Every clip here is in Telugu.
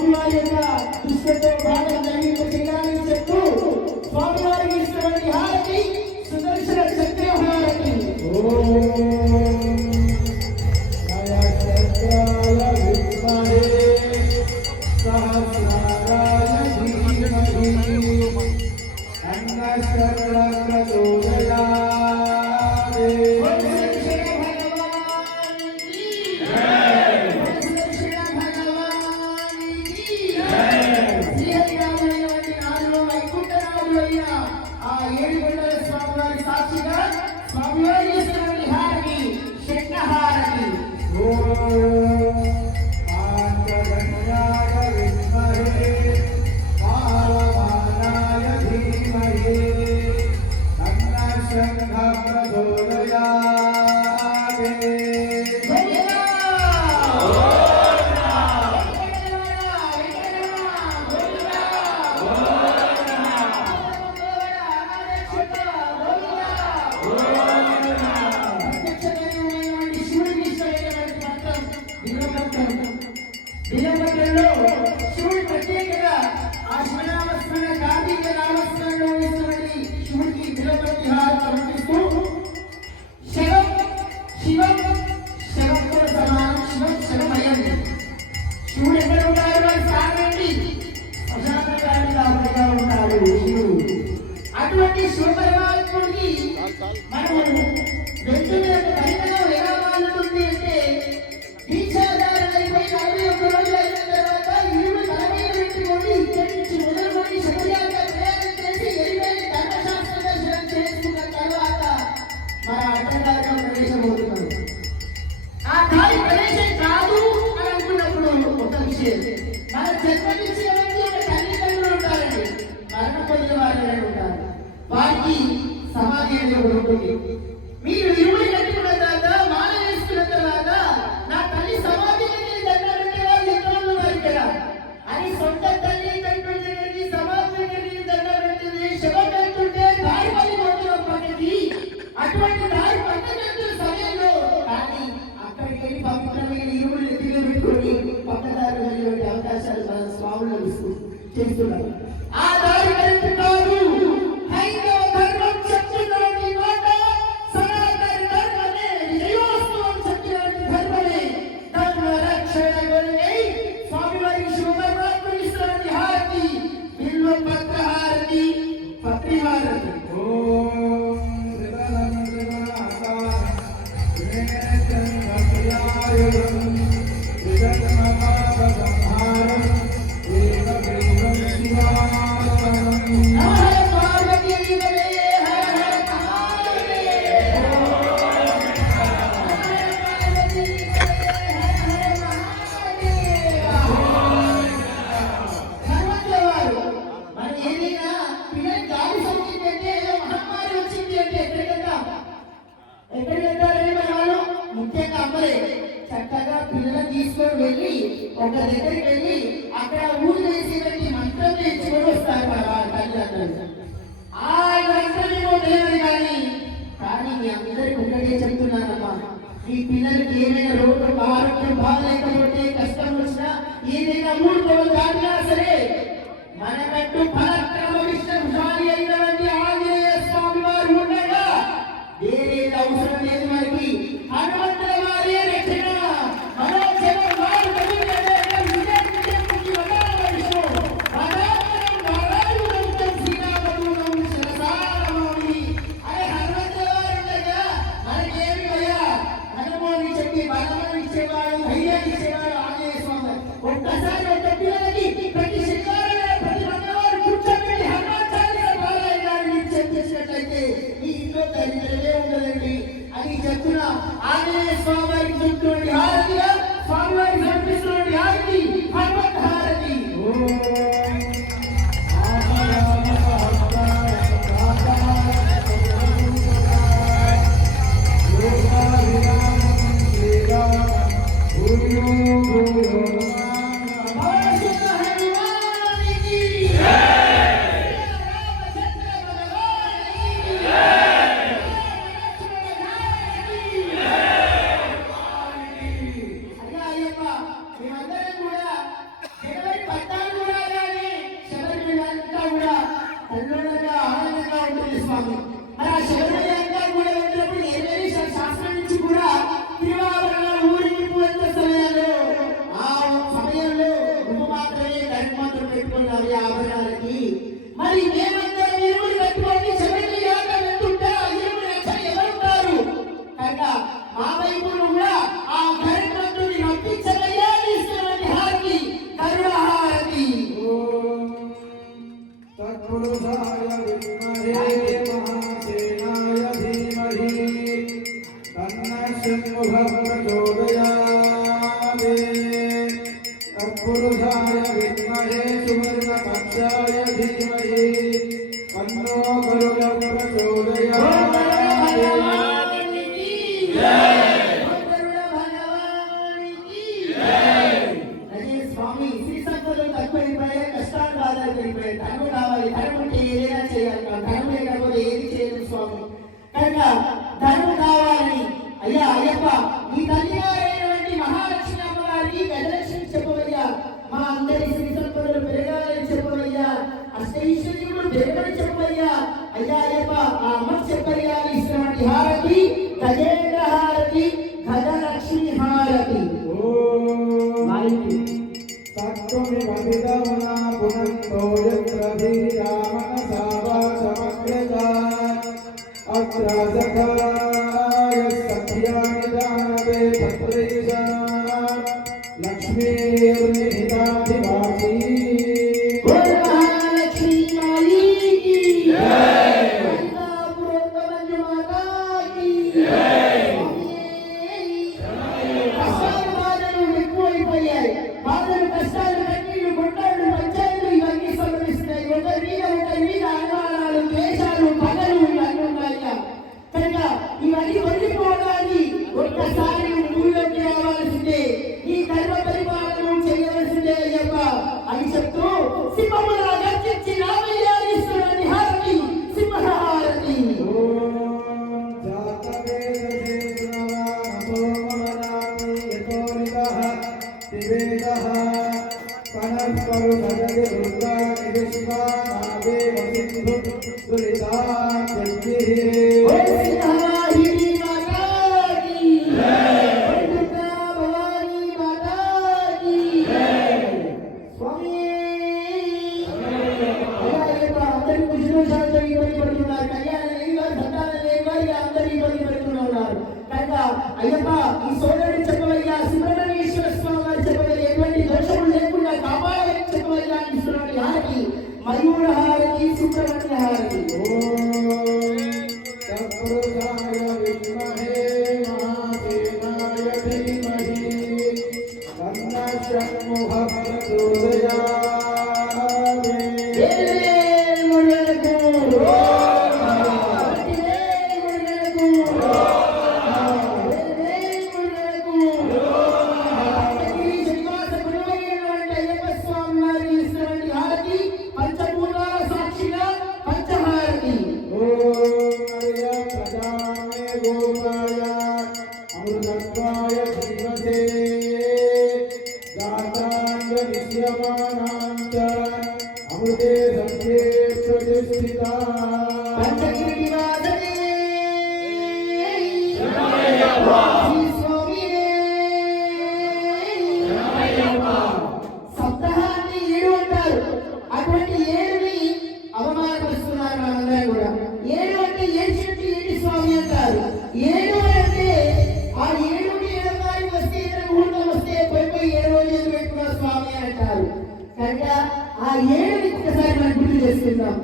స్వామివారి యొక్క దృష్టితో బాగా జరిగింపు చేయాలని చెప్తూ స్వామివారికి ఇష్టమైన హారతి సుదర్శన చక్ర హారతి. శివుడి ప్రత్యేకగా ఆ శివనామస్మరణ కార్తీక నామస్మరణలో ఇస్తున్నటువంటి శివుడికి బిలపతి హారం సమర్పిస్తూ శివం శివం శివంతో సమానం శివం శివమయం. శివుడు ఎక్కడ ఉంటాడు అని సాగండి శ్మశానంగా ఉంటాడు శివుడు. అటువంటి శివ పరమాత్ముడికి మనము వెంటనే పరిణామం ఎలా మారుతుంది అంటే దీక్షాధారణ అయిపోయి 41 రోజులు అయిన తర్వాత ఇరువురు తలమైన పెట్టుకొని ఇక్కడి నుంచి మొదలుకొని శబరియాత్ర ప్రయాణం చేసి ఎరివైన ధర్మశాస్త్ర దర్శనం చేసుకున్న తర్వాత మన అడ్డంగా ప్రవేశమవుతున్నాం. ఆ దారి ప్రవేశం కాదు అని అనుకున్నప్పుడు ఒక విషయం, మన జన్మనిచ్చినవన్నీ ఒక తల్లిదండ్రులు ఉంటారండి, మరణం పొందిన వారు ఉంటారు, వారికి సమాధి అనేది ఉంటుంది. మీరు ఇరువురు కట్టుకున్న తర్వాత మాల వేసుకున్న తర్వాత నా తల్లి సమాధి దండం పెట్టే వాళ్ళు ఎంతమంది ఉన్నారు ఇక్కడ అని సొంత తల్లి తండ్రుల దగ్గరికి సమాధి దగ్గరికి దండం పెట్టింది. శవం వెళ్తుంటే దారి పని పోతున్నాం పక్కకి, అటువంటి దారి పక్కన సమయంలో కానీ అక్కడికి వెళ్ళి పవిత్రమైన ఇరువురు ఎత్తిలో పెట్టుకొని పక్కదారి వెళ్ళే అవకాశాలు మన స్వాములు చేస్తున్నారు. ఆ దారి వెళ్తున్నారు. హైందవ ధర్మం చెప్తున్నటువంటి మాట సనాతన ధర్మమే విజయోత్సవం చెప్తున్నటువంటి ధర్మమే ధర్మ రక్షణ కొరకై స్వామివారికి శివపరమాత్మ ఇస్తున్నటువంటి హారతి బిల్వ పత్ర హారతి పత్రి హారతి. చక్కగా పిల్లలు తీసుకొని వెళ్ళి ఒక దగ్గరికి వెళ్ళి అక్కడ ఊరు వేసేటువంటి మంత్రం తెచ్చుకొని వస్తారు తల్లిదండ్రులు. ఆ మంత్రమేమో తెలియదు కానీ మీ అందరికి ఒకటే చెప్తున్నానమ్మా, మీ పిల్లలకి ఏమైనా రోడ్డు ఆరోగ్యం బాగాలేకపోతే కష్టం వచ్చినా ఏదైనా 3 రోజులు దాటినా సరే మనకంటూ పరాక్రమ విష్ణుశాలి అయినటువంటి ఆంజనేయ స్వామి వారు ఉండగా వేరే అవసరం లేదు. మనకి హనుమంతుల వారి రక్షణ ఒక్కసారి ఒక పిల్లలకి ప్రతి శనివారం ప్రతి మంగళవారం కూర్చోబెట్టి హనుమాన్ చాలీసా పారాయణాన్ని చేసినట్లయితే మీ ఇంట్లో దరిద్రమే ఉండదండి అని చెప్తున్నా. ఆంజనేయ స్వామి వారికి చెప్తున్నటువంటి హారతిగా స్వామివారికి సమర్పిస్తున్నటువంటి హారతి హనుమంత హారతి. మేమందరం కూడా పట్టాలు రాగానే శబరిమల అంతా కూడా కల్లోలంగా ఆనందంగా ఉంటుంది స్వామి. మరి ఆ శబరిమల అంతా కూడా వెళ్ళినప్పుడు నెరవేరి శాస్త్రం నుంచి కూడా తిరువాభరణాలు ఊరేగింపు సమయంలో ఆ సమయంలో నువ్వు మాత్రమే ధర్మ మాత్రం పెట్టుకున్నావు ఆభరణాలకి. మరి మేమందరం ఇరువురు కట్టుకొని శబరిమల యాత్ర వెళ్తుంటే ఆ ఇరువురు రక్షణ ఎవరుంటారు కనుక మా వైపు కూడా ఆ ధర్మంతుని రప్పించగలిగా ఇస్తున్నటువంటి హారతి కరుణ హారతి. తత్పురుషాయ విద్మహే మహాసేనాయ ధీమహి తన్నః షణ్ముఖః ప్రచోదయాత్. తత్పురుషాయ విద్మహే సువర్ణపక్షాయ ధీమహి తన్నో గరుడః ప్రచోదయాత్. స్వామి శ్రీ సంపదలు తక్కువైపోయాయి, కష్టాలు బాధలు పెరిగిపోయాయి. ధనం కావాలి, ధనం ఉంటే ఏదైనా చేయాలి, ధనం లేకపోతే ఏది చేయలేదు స్వామి. కనుక ధనం కావాలని అయ్యా అయ్యప్ప ఈ తల్లిగారైనటువంటి మహాలక్ష్మి అమ్మగారికి గజలక్ష్మి చెప్పవయ్యా, మా అందరి శ్రీ సంపదలు పెరగాలని చెప్పవయ్యా, అష్టైశ్వర్యములు పెరగని చెప్పవయ్యా. అయ్యా అయ్యప్ప ఆ అమ్మకు చెప్పయ్యా ఇచ్చినటువంటి హారతి గజేంద్ర హారతి గజలక్ష్మి హారతి. తత్వమిమభిధమునా పునఃతో యత్ర ధీరా మనసా వాచమగ్రజా అత్ర సఖాయ సఖ్యాని దానవే భద్రైష లక్ష్మీర్నిహితాధివాసీ. మహాలక్ష్మి మాలికి మంజు మాతాకి కష్టాలు బాధలు ఎక్కువైపోయాయి. బాధలు కష్టాలు కన్నీళ్లు గుండెలు పంచాయతీలు ఇవన్నీ సంభవిస్తున్నాయి. ఒకరి మీద అనుమానాలు ద్వేషాలు పగలు ఇవన్నీ ఉన్నాయ్యా. కనుక ఇవన్నీ వదిలిపోవడానికి ఒక్కసారి భూమిలోకి రావాల్సిందే, ఈ ధర్మ పరిపాలన చేయవలసిందే అయ్యప్ప అని చెప్తూ సింహములా గర్జించి రామయ్య ఇస్తున్నటువంటి హారతి సింహహారతి. అయ్యప్ప ఈ సోదరుడు చెప్పవయ్యా, సుబ్రహ్మణ్యేశ్వర స్వామి వారు చెప్పవయ్యా, ఎటువంటి దోషములు లేకుండా కాపాడని చెప్పవయ్యా ఇస్తున్నటువంటి హారతి మయూర హారతి సుబ్రహ్మణ్య హారతి. తత్పురుషాయ విద్మహే మహాసేనాయ ధీమహి తన్నః షణ్ముఖః ప్రచోదయాత్. అమృతత్వాయ ధీమతే దాతాంగ నిశ్యమానాంచ అమృతే సంఖ్యే ప్రతిష్ఠితా. సప్తహాన్ని 7 అంటారు. అటువంటి 7ని అవమానపరుస్తున్నారు మనందరం కూడా. 7 అంటే ఏడ్చినట్టు ఏంటి స్వామి అంటారు. 7 అంటే ఆ 7 వస్తే ఏదైనా ముహూర్తం వస్తే పోయి 7 రోజులు పెట్టుకున్న స్వామి అంటారు. కనుక ఆ 7ని ఒకసారి మనం గుర్తు చేసుకుందాం.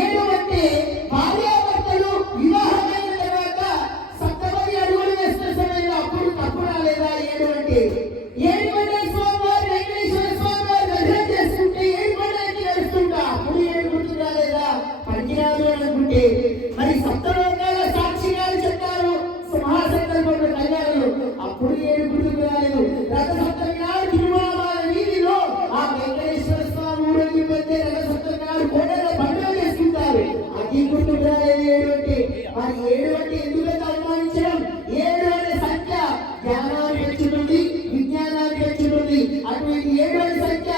7 అంటే భార్యాభర్తలు వివాహమైన తర్వాత 7 అడుగులు వేస్తున్న సమయంలో అప్పుడు తప్పు రాలేదా 7 అంటే? 7 కొండల స్వామి వారు వెంకటేశ్వర స్వామి వారు దర్శనం చేసుకుంటే 7 కొండలకి నడుస్తుంటా అప్పుడు 7 గుర్తు రాలేదా? పనికిరాదు అనుకుంటే మరి సప్తలోకాల సాక్షిగా చెప్తారు మహాసంకల్పంలో కళ్యాణంలో అప్పుడు 7 గుర్తుకు రాలేదు. రథసప్తమి నాడు తిరుమల వీధిలో ఆ వెంకటేశ్వర స్వామి ఊరేగింపు రథసప్తమి నాడు కొండల పండుగ చేసుకుంటారు. అది గుర్తుకు రాలేదు 7 అంటే. మరి 7 అంటే ఎందుకంటే అనుమానించడం? 7 అనే సంఖ్య జ్ఞానాన్ని పెంచుతుంది, విజ్ఞానాన్ని పెంచుతుంది. అటువంటి 7 అనే సంఖ్య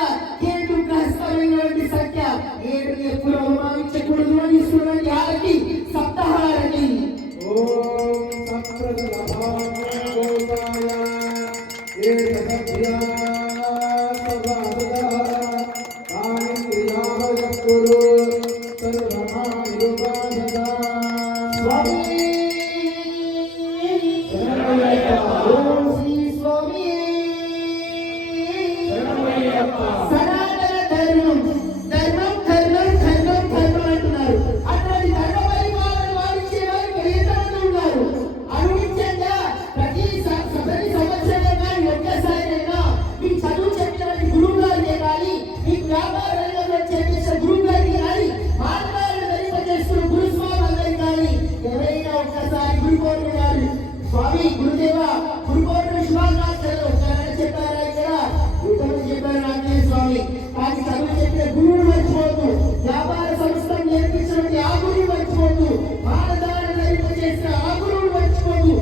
సనాతన ధర్మం ధర్మం ధర్మం ధర్మం ధర్మం అంటున్నారు. అటువంటి ధర్మ పరిపాలన వారించే వారికి ఎంతమంది ఉన్నారు? అనునిత్యంగా ప్రతి సంవత్సరంలో కానీ ఒక్కసారైనా మీకు చదువు చెప్పినటువంటి గురువు గారికి కానీ మీకు వ్యాపార రంగంలో చేసిన గురువు గారికి కానీ మార్గాలను ధరింపజేస్తున్న గురుస్వామి అందరికి కానీ ఎవరైనా ఒక్కసారి గురు పౌర్ణమి గారు స్వామి గురుదేవ గురు పౌర్ణమి శుభాకాంక్షలు ఒక్కరైనా చెప్పారా? ఇక్కడ ఎంతమంది చెప్పారు నాకు తెలియదు స్వామి. కానీ చదువు చెప్పిన గురువును మర్చిపోతూ వ్యాపార సంస్థను నేర్పించినటువంటి ఆ గురువు మర్చిపోతూ మానదాన ధరింప చేసిన ఆ గురువును మర్చిపోతూ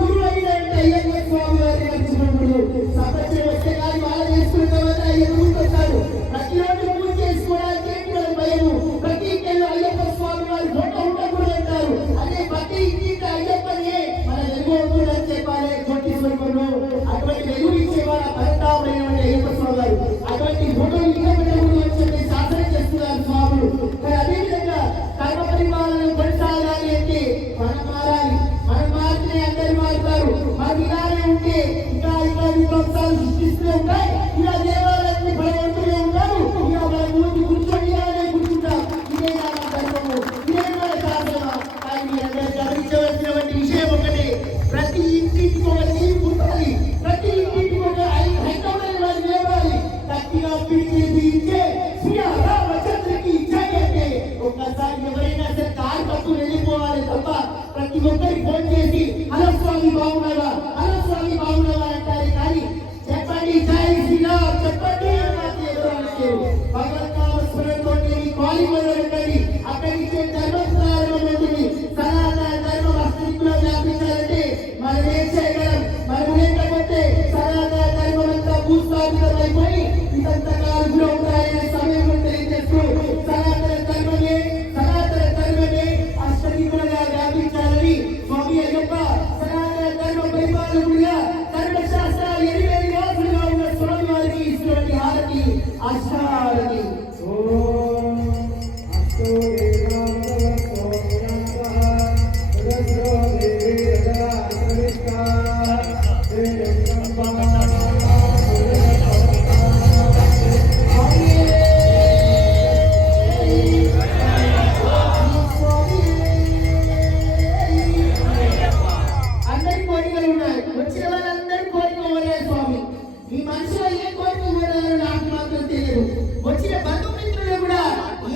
గురువు అయినటువంటి అయ్యప్ప స్వామి వారిని మర్చిపోతుడు. సంవత్సరం వస్తే కానీ బాగా చేసుకున్న తర్వాత అయ్యప్ప గుర్తొస్తారు. ప్రతిరోజు పూజ చేసుకోవడానికి ఏంటి వాళ్ళ భయము? ప్రతి ఇంట్లో అయ్యప్ప స్వామి వారి ఫోటో ఉండకూడదు అంటారు. అదే ప్రతి ఇంటి అయ్యప్పనే మన వెలుగుతుందని చెప్పాలి కొట్టి స్వరూపంలో. అటువంటి వెలుగు ఇచ్చేవాళ్ళ పరతామైనటువంటి అయ్యప్ప స్వామి వారు అటువంటి ఫోటో ఇంకా పెట్టకూడదు అని చెప్పి శాసనం చేస్తున్నారు స్వాములు. మరి అదేవిధంగా కర్మ పరిపాలన కొనసాగాలి అంటే మనం మారాలి. మనం మారితే అందరు మారుతారు. మనం ఇలానే ఉంటే ఇంకా ఇంకా విధ్వంసాలు సృష్టిస్తూ ఉంటాయి. ఇలా దేవాలయాన్ని భగవంతులే ఉంటారు. ఇలా మన ముందు కూర్చొని ఇలానే కూర్చుంటాం. ఇదే మన ధర్మము, ఇదే మన శాసనం. కానీ మీరందరూ గమనించవలసినటువంటి విషయం ఒకటే, ప్రతి ఇంటికి ఒక తీర్పు ఉండాలి. ప్రతి ఇంటికి ఒక హైకమైన వారు లేవాలి. గట్టిగా పిలిచి ఇచ్చే శ్రీరామచంద్రకి జై అంటే ఒక్కసారి ఎవరైనా సరే కారు పట్టు వెళ్ళిపోవాలి తప్ప ప్రతి ఒక్కరికి ఫోన్ చేసి హలో స్వామి బాగున్నావా, హలో స్వామి బాగున్నావా అంటారు. కానీ చెప్పండి జై శ్రీరామ్ చెప్పండి భగవద్నామ స్మరణతో కాలి మొదలుపెట్టండి. అక్కడి నుంచే ధర్మం ప్రారంభమవుతుంది. సనాతన ధర్మం అస్తిత్వంలో వ్యాపించాలంటే మనం ఏం చేయగలం? మనం లేకపోతే సనాతన ధర్మం అంతా భూస్థాపితమైపోయి ఇదంతకాలం కూడా ఉంటాయనే సమయం తెలియజేస్తూ సనాతన ధర్మమే అష్టదిక్కులుగా వ్యాపించాలని స్వామి అయ్యప్ప సనాతన ధర్మ పరిపాలకుడిగా ధర్మశాస్త్రాలు 8 రోజులుగా ఉన్న స్వామి వారికి ఇస్తున్నటువంటి హారతి అష్టారతి. ఓం అస్తు దేవాంతః సోమ్యంతః ఉదస్రో దేవి రజాసవిష్కా అందరి కోరికలు ఉన్నాయి. వచ్చిన వాళ్ళందరి కోరిక కోరే స్వామి. ఈ మనుషులు ఏ కోరిక కోరారో నాకు మాత్రం తెలియదు. వచ్చిన బంధుమిత్రులు కూడా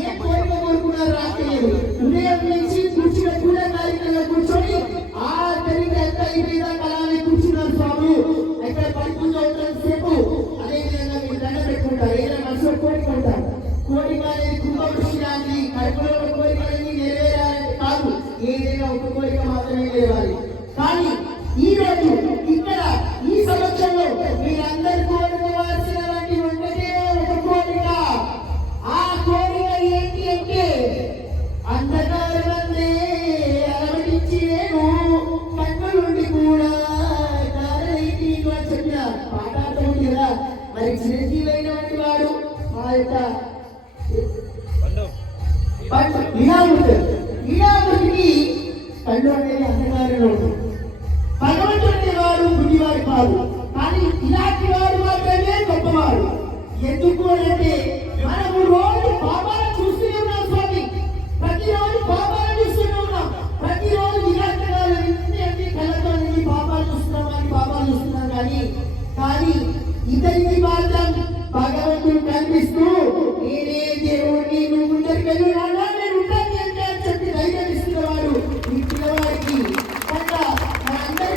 ఏ కోరిక కోరుకున్నారో నాకు తెలియదు. ఉదయం నుంచి కూర్చున్న కూడా కార్యక్రమంలో కూర్చొని ఆ తెలివి ఎంత అయిపోయిందా కళాన్ని కూర్చున్నారు స్వామి. ఎక్కడ పడుకుంటూ సేపు అదేవిధంగా మీరు దండ పెట్టుకుంటారు. ఏదైనా మనసులో కోరిక ఉంటారు. కోరిక అనేది కుంభవృష్టి లాంటి కడుపులో ఉన్న కోరికలన్నీ నెరవేరాలని కాదు. ఏదైనా ఒక కోరిక మాత్రమే లేవాలి. కానీ ఈ రోజు ఇక్కడ ఈ సంవత్సరంలో మీరందరూ కోరుకోవాల్సినటువంటి ఒకటే ఒక కోరిక. ఆ కోరిక ఏంటి అంటే అంధకారమందే అలవడించి నేను కన్ను నుండి కూడా కారణి అని చెప్పిన పాఠార్థం ఉంది కదా. మరి చిరంజీవి అయినటువంటి వాడు మా యొక్క లీలామూర్తికి కళ్ళు అనేది అంధకారంలో ఉంటుంది. భగవంతుడి వారు గుడ్డివాడు కాదు. కానీ ఇలాంటి వాడు మాత్రమే గొప్పవాడు. ఎందుకు అంటే మనము రోజు పాపాలను చూస్తూనే ఉన్నాం స్వామి. ప్రతిరోజు పాపాలను చూస్తూనే ఉన్నాం. ప్రతిరోజు విరాటకాలు అన్ని కళ్ళతో పాపాలు చూస్తున్నాం కానీ ఇతనికి మాత్రం భగవంతుడు కనిపిస్తూ నేనే దేవుడిని, నువ్వు ముందరికి వెళ్ళు నాన్న, నేను ఉంటాను అంటే అని చెప్పి ధైర్యం ఇస్తున్నవాడు ఈ పిల్లవాడికి. కనుక మనందరి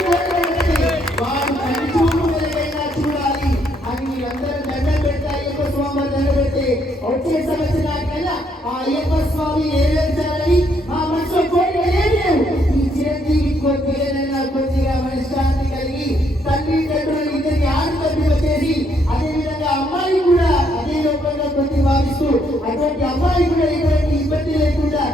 వాడు కన్ను చూపు ఏదైనా చూడాలి అని మీరందరూ దండం పెడితే అయ్యప్ప స్వామి దండం పెడితే వచ్చే సంవత్సరానికల్లా ఆ అయ్యప్ప స్వామి నెరవేర్చాలని ఆ మనసులో కోరిక లేవు. ఈ చిరంజీవి కోరిక ఏదైనా కొద్దిగా మనశ్శాంతి కలిగి తల్లి తండ్రులు ఇద్దరికి ఆనందం వచ్చేసి అదేవిధంగా అమ్మాయి కూడా అదే లోకంలో కొద్ది భావిస్తూ అటువంటి అమ్మాయి కూడా ఎటువంటి ఇబ్బంది లేకుండా